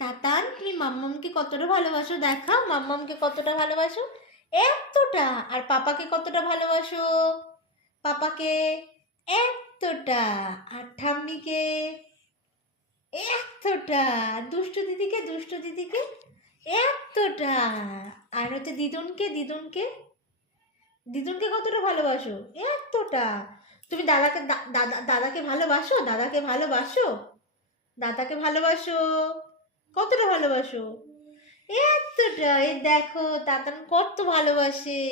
তাতান, তুমি মাম্মামকে কতটা ভালোবাসো দেখাও, মাম্মামকে কতটা ভালোবাসো। এতটা। আর পাপাকে কতটা ভালোবাসো? পাপাকে এতটা। আর ঠাম্মিকে এতটা। দুষ্টু দিদিকে, দুষ্টু দিদিকে এতটা। আর হচ্ছে দিদুনকে, দিদুনকে দিদুনকে কতটা ভালোবাসো? এতটা। তুমি দাদাকে দাদাকে ভালোবাসো? দাদাকে ভালোবাসো? দাদাকে ভালোবাসো? কতটা ভালোবাসো? এতটা। এই দেখো তাতান কত ভালোবাসে,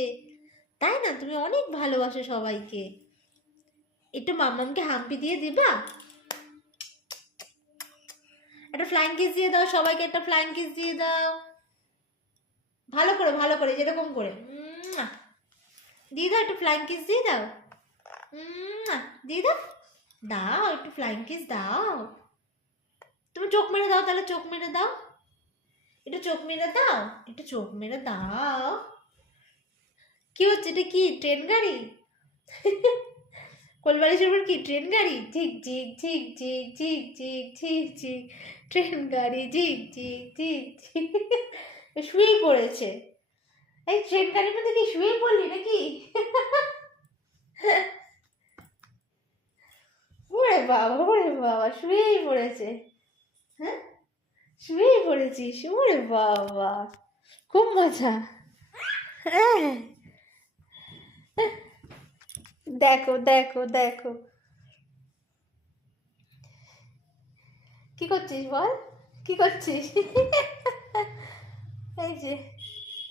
তাই না? তুমি অনেক ভালোবাসো সবাইকে। একটু মাম্মামকে হাম্পি দিয়ে দিবা? একটা ফ্লাইং কিস দিয়ে দাও সবাইকে, একটা ফ্লাইং কিস দিয়ে দাও। ভালো করে, ভালো করে, যেরকম করে দিয়ে দাও, একটু ফ্লাইং কিস দিয়ে দাও। দিয়ে দাও, দাও একটু ফ্লাইং কিস দাও। তুমি চোখ মেরে দাও, তাহলে চোখ মেরে দাও, একটু চোখ মেরে দাও, একটু চোখ মেরে দাও। কি হচ্ছে এটা? কি ট্রেন গাড়ি? কোলবালিশের উপর কি ট্রেন গাড়ি? ঝিক ঝিক ঝিক ঝিক ঝিক ঝিক ঝিক ঝিক, ট্রেন গাড়ি ঝিক ঝিক ঝিক ঝিক। শুয়েই পড়েছে। এই ট্রেন গাড়ির মধ্যে কি শুয়েই পড়লি নাকি? ওরে বাবা, ওরে বাবা, শুয়েই পড়েছে। হ্যাঁ, শুয়েই পড়েছিস? ওরে বাবা, খুব মজা। হ্যাঁ, দেখো দেখো দেখো, কি করছিস বল, কি করছিস? এই যে,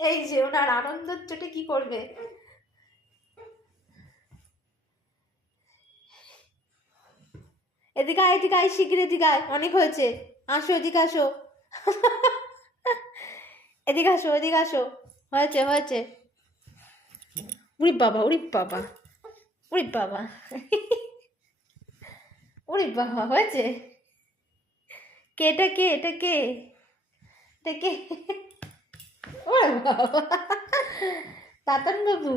এই যে ওনার আনন্দের চোটে কি করবে। এদিকে আয়, এদিকে আয়, শিগগির এদিকে আয়, অনেক হয়েছে। আসো এদিকে আসো। এদিকে আসো, এদিকে আসো। হয়েছে, হয়েছে। উরি বাবা, উরি বাবা, উরি বাবা। উরি বাবা, হয়েছে। কে এটা? কে এটা? কে এটা? কে? ওরে বাবা, তাতান বাবু।